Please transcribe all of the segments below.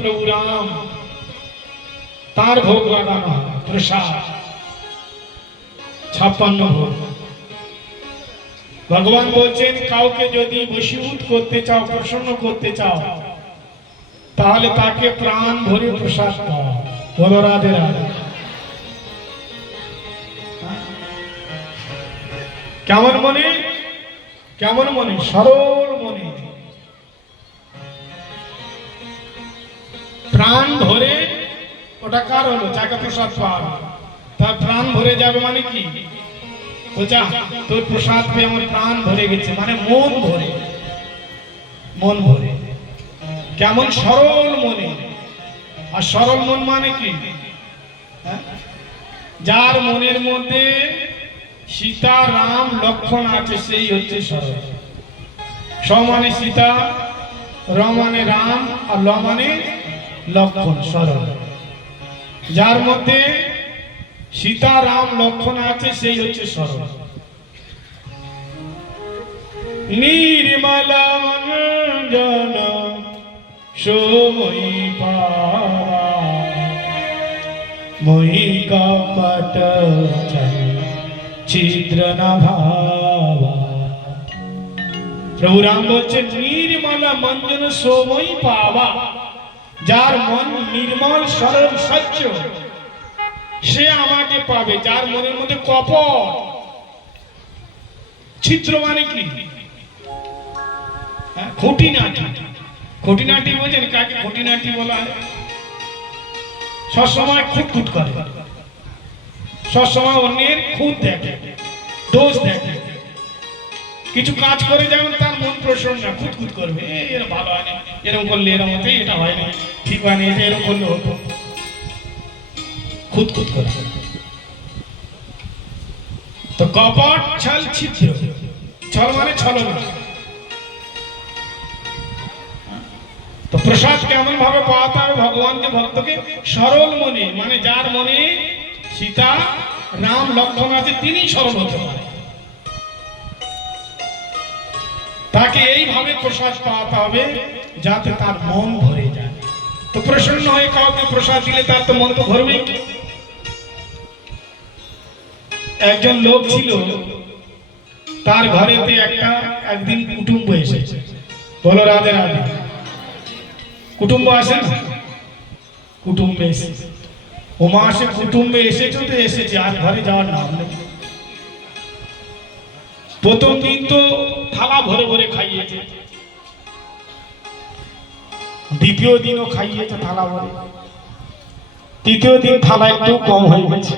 প্রভু রাম তার ভোগ লাগানো প্রসাদ 56 ভোগ। ভগবান বলছেন কাউকে যদি বশীভূত করতে চাও, প্রসন্ন করতে চাও, তাহলে তাকে প্রাণ ভরে প্রসাদ দাও। বলো রাধে রাধে। কেমন মনে? কেমন মনে? সরল মনে, প্রাণ ভরে। ওটা কার হলো? যাকে প্রসাদ পাওয়া, তার প্রাণ ভরে যাবে। মানে কি? যা তোর প্রসাদ পেয়ে আমার প্রাণ ভরে গেছে, মানে মন ভরে, মন ভরে। কেমন সরল মনে। আর সরল মন মানে কি? যার মনের মধ্যে সীতা রাম লক্ষ্মণ আছে, সেই হচ্ছে সরল। স মানে সীতা, র মানে রাম, আর ল মানে লক্ষ্মণ, সরল। যার মধ্যে সীতা রাম লক্ষ্মণ আছে, সেই হচ্ছে সরল। নির্মলা জন সোময়ী পাওয়া, মই কপট ছিদ্র না ভাবা। প্রভু রাম বলছেন নির্মলা মঞ্জন সোময়ী পাওয়া। যার মন নির্মল সরল স্বচ্ছ, সে আমাকে পাবে। যার মনের মধ্যে কপট, ছিদ্র মানে কি? খুঁটিনাটি। খুঁটিনাটি বোঝেন কাকে খুঁটিনাটি বলা হয়? সবসময় খুঁতখুত করে, সবসময় অন্যের খুঁত দেখে, দোষ দেখে। কিছু কাজ করে যেমন তার মন প্রসন্ন, খুঁতখুত করবে, এর ভালো হয়নি, এরকম করলে এরকম হতে, এটা হয়নি, ঠিক হয়নি, এটা এরকম করলে হতো, খুঁতখুত করে। তো কপট, ছল, ছিদ্র। ছল মানে ছলনা। তো প্রসাদ কেমন ভাবে পাওয়াতে হবে? ভগবানকে, ভক্তকে সরল মনে, মানে যার মনে সীতা রাম লক্ষ্মণ আছে, তিনি সরল হতে পারে। তাকে এইভাবে প্রসাদ পাওয়াতে হবে যাতে তার মন ভরে যায়। তো প্রসন্ন হয়ে কাউকে প্রসাদ দিলে তার তো মন তো ভরবেই। একজন লোক ছিল, তার ঘরেতে একদিন কুটুম্ব এসেছে। বলো রাধে রাধে। কুটুম্ব আসে না? কুটুম্বে এসেছে। ও মাসে কুটুম্বে এসেছে তো এসেছে, আর ঘরে যাওয়ার নাম নেই। প্রথম দিন তো থালা ভরে ভরে খাইয়েছে, দ্বিতীয় দিনও খাইয়েছে থালা ভরে, তৃতীয় দিন থালা একটু কম হয়ে গেছে,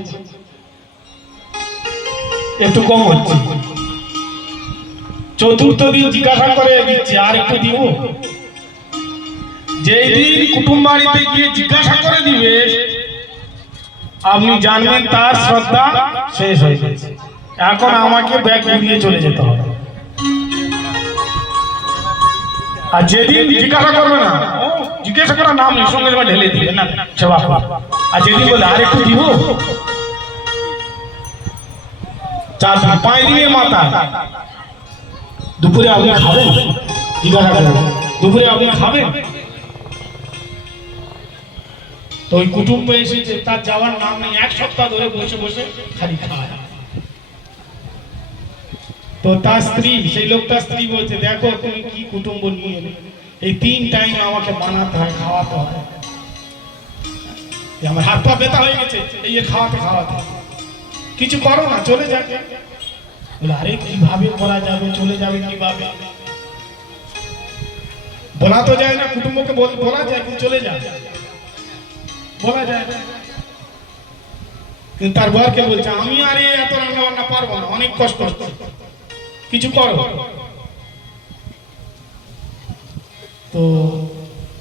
একটু কম হচ্ছে। চতুর্থ দিন জিজ্ঞাসা করে দিচ্ছে আর একটু দিব। যেই দিন কুটুম্ব বাড়িতে গিয়ে জিজ্ঞাসা করে দিবে, আপনি জানবেন তার শ্রদ্ধা শেষ হয়ে গেছে, এখন আমাকে ব্যাগ ঘুরিয়ে চলে যেতে হবে। আর যেদিন জিজ্ঞাসা করবে না, জিজ্ঞাসা করার নাম নেই, সঙ্গে ঢেলে দিবে না সেবা। আর যেদিন বলে আর একটু দিব, 4-5 দিনের মাথা দুপুরে আপনি খাবেন? জিজ্ঞাসা করবেন দুপুরে আপনি খাবেন? তো ওই কুটুম্ব এসেছে, তার যাওয়ার নাম নেই, 1 সপ্তাহ ধরে বসে বসে খালি খায়। তো তার স্ত্রী, সেই লোকটার স্ত্রী বলছে, দেখো তুমি কি কুটুম্ব নিয়ে এলে, এই 3 টাইম আমাকে বানাতে হয়, খাওয়াতে হয়, আমার হাত পা ব্যথা হয়ে গেছে এই খাওয়াতে খাওয়াতে, কিছু করো না, চলে যাবে। বলে আরে কিভাবে করা যাবে, চলে যাবে কিভাবে? বলা তো যায় না, কুটুম্বকে বলা যায় কিন্তু চলে যায়, বলা যায় না। কিন্তু তার বরকে বলছে আমি আর এত রান্না বান্না পারবো না, অনেক কষ্ট হচ্ছে, কিছু করো। তো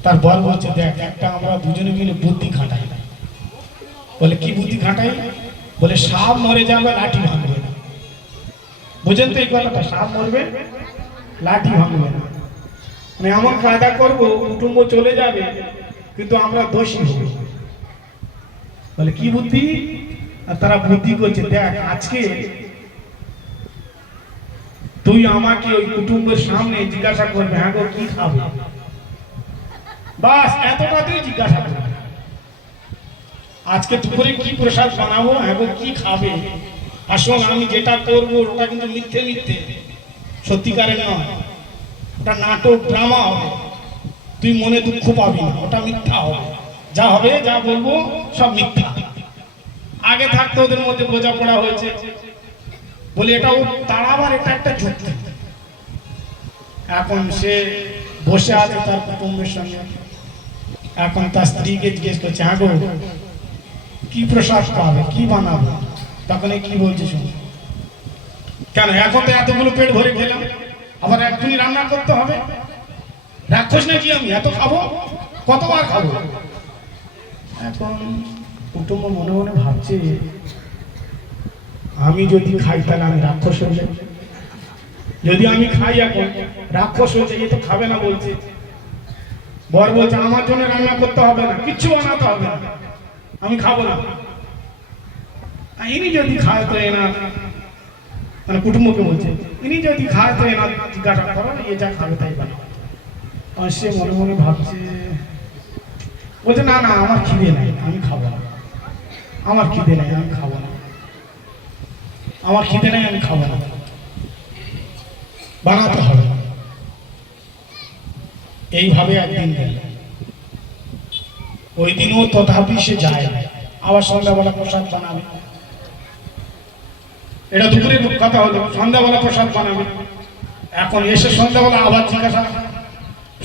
তার বর বলছে দেখ, একটা আমরা দুজনে মিলে বুদ্ধি খাটাই। বলে কি বুদ্ধি খাটাই? বলে সাপ মরে যাবে, লাঠি ভাঙবে না। বুঝেন তো এই কথাটা? সাপ মরবে, লাঠি ভাঙবে না। মানে এমন কায়দা করবো কুটুম্ব চলে যাবে কিন্তু আমরা দোষী হব। বলে কি বুদ্ধি? আর তারা বুদ্ধি করছে, দেখ আজকে তুই আমাকে ওই কুটুম্বের সামনে জিজ্ঞাসা করবে, হ্যাঁ গো কি খাবে? বাস এতটা তুই জিজ্ঞাসা করবি আজকে দুপুরে কি প্রসাদ বানাবো এবং কি খাবে আসল আমি যেটা করবো ওটা কিন্তু মিথ্যে মিথ্যে সত্যিকারের নয় ওটা নাটক ড্রামা হবে তুই মনে দুঃখ পাবি না ওটা মিথ্যা হবে যা বলবো সব মিথ্যা আগে থাকতে ওদের মধ্যে বোঝাপড়া হয়েছে বলে এটা ও তাড়াবার এটা একটা যুক্তি এখন সে বসে আছে তার কুটুম্বের সঙ্গে এখন তার স্ত্রীকে জিজ্ঞেস করছে হ্যাঁ গো কি প্রসাদ পাবে কি বানাবো তখন কি বলছে শুনে কেন এখন তো এতগুলো পেট ভরে খেলাম আবার এখনই রান্না করতে হবে রাক্ষস নাকি আমি এত খাবো কতবার খাবো এখন কুটুম্ব মনে মনে ভাবছে আমি যদি খাই তাহলে আমি রাক্ষস হয়ে যাই যদি আমি খাই এখন রাক্ষস হয়ে যাই এ তো খাবে না বলছে বর বলছে আমার জন্য রান্না করতে হবে না কিচ্ছু বানাতে হবে না আমি খাবো না ইনি যদি খায় তো এনা মানে কুটুম্বকে বলছে ইনি যদি খায় তো এনা জিজ্ঞাসা করো এ যা খাবে তাই বানাবে আর সে মনে মনে ভাবছে বলছে না না আমার খিদে নাই আমি খাবো না আমার খিদে নাই আমি খাবো না আমার খিদে নাই আমি খাবো না বানাতে হবে এইভাবে একদিন গেল ওই দিনও তথাপি সে যায় আবার সন্ধ্যাবেলা প্রসাদ বানাবে এটা দুপুরের কথা হলো সন্ধ্যাবেলা প্রসাদ বানাবে এখন এসে সন্ধ্যাবেলা আবার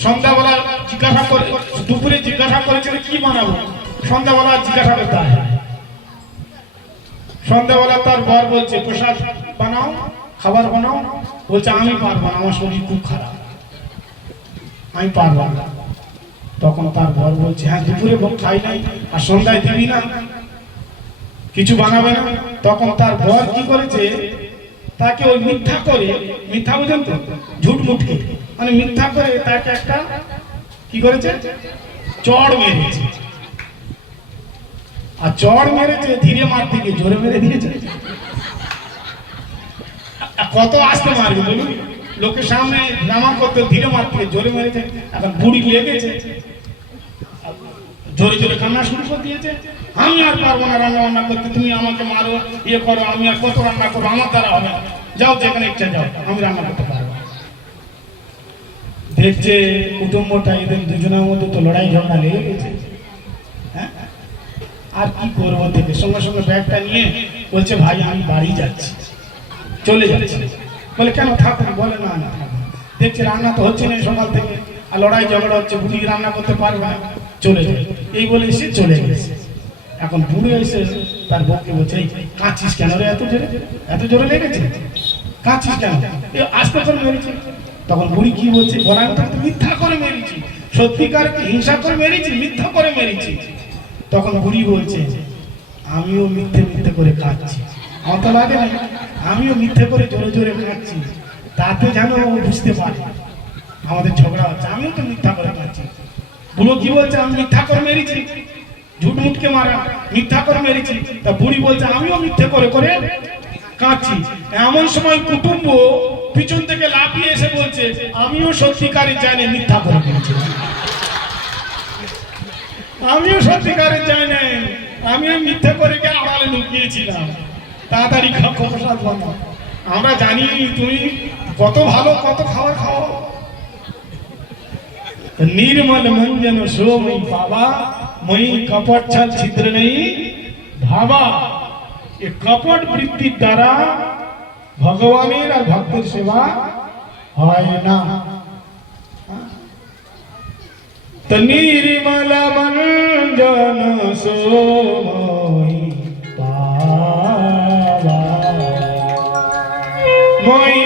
সন্ধ্যাবেলা জিজ্ঞাসা করে দুপুরে জিজ্ঞাসা করেছিল কি বানাবো সন্ধ্যাবেলা জিজ্ঞাসা করতে হয় সন্ধ্যাবেলা তার বর বলছে প্রসাদ বানাও খাবার বানাও বলছে আমি পারবো না আমার শরীর খুব খারাপ আমি পারবো না তখন তার বর বলছে হ্যাঁ দুপুরে খাই নাই আর সন্ধ্যায় দিবি না কিছু বানাবে না তখন তার বর কি করেছে তাকে ওই মিথ্যা করে মিথ্যা বুঝেন তো ঝুট মুটকে মানে মিথ্যা করে তাকে একটা কি করেছে চড় মেরেছে আর চড় মেরেছে ধীরে মারতে গিয়ে জোরে মেরে দিয়েছে কত আসতে মারবে বলুন লোকের সামনে নামা করতে ধীরে মারতে জোরে মেরেছে এখন বুড়ি লেগেছে জোরে জোরে কান্না শুরু করে দিয়েছে আমি আর পারবো না রান্না বান্না করতে তুমি আমাকে মারো ইয়ে করো আমি আর কত রান্না করবো আমার দ্বারা হবে না যাও যেখানে ইচ্ছা যাও আমি রান্না করতে পারবো দেখছে কুটুম্বটা এদের দুজনের মধ্যে তো লড়াই ঝগড়া লেগে গেছে হ্যাঁ আর কি করবো থেকে সঙ্গে সঙ্গে ব্যাগটা নিয়ে বলছে ভাই আমি বাড়ি যাচ্ছি চলে যাচ্ছে বলে কেন থাকুন বলে না না দেখছে রান্না তো হচ্ছে না সকাল থেকে আর লড়াই ঝগড়া হচ্ছে বুড়ি রান্না করতে পারবে না চলে যায় এই বলে এসে চলে গেছে এখন বুড়ি এসে তার বউকে বলছে কাঁচিস কেন রে এত জোরে লেগেছে কাঁচিস কেন আস্তে করে মেরেছে তখন বুড়ি কি বলছে বলা তো মিথ্যা করে মেরেছি সত্যিকার হিংসা করে মেরেছি মিথ্যা করে মেরেছি তখন বুড়ি বলছে আমিও মিথ্যে মিথ্যে করে খাচ্ছি আমার তো লাগে না আমিও মিথ্যে করে জোরে জোরে খাচ্ছি তাতে যেন ও বুঝতে পারে আমাদের ঝগড়া হচ্ছে আমিও তো মিথ্যা করে খাচ্ছি বুড়ো কি বলছে আমি মিথ্যা করে মেরেছি ঝুট মুটকে মারা মিথ্যা করে মেরেছি তা বুড়ি বলছে আমিও মিথ্যে করে করে কাঁদছি এমন সময় কুটুম্ব পিছন থেকে লাফিয়ে এসে বলছে আমিও সত্যিকারের জানি মিথ্যা করে মেরেছি আমিও সত্যিকারের জানি না আমিও মিথ্যে করে গিয়ে আড়ালে লুকিয়েছিলাম তাড়াতাড়ি প্রসাদ বানাও আমরা জানি তুমি কত ভালো কত খাবার খাও निर्मल मंजन सोमई बाबा मई कपट छल छिद्र नहीं भाबा ये कपट वृत्ति द्वारा भगवानेर और भक्तेर सेवा হয় না तो निर्मल मंजन सोमई बाबा मई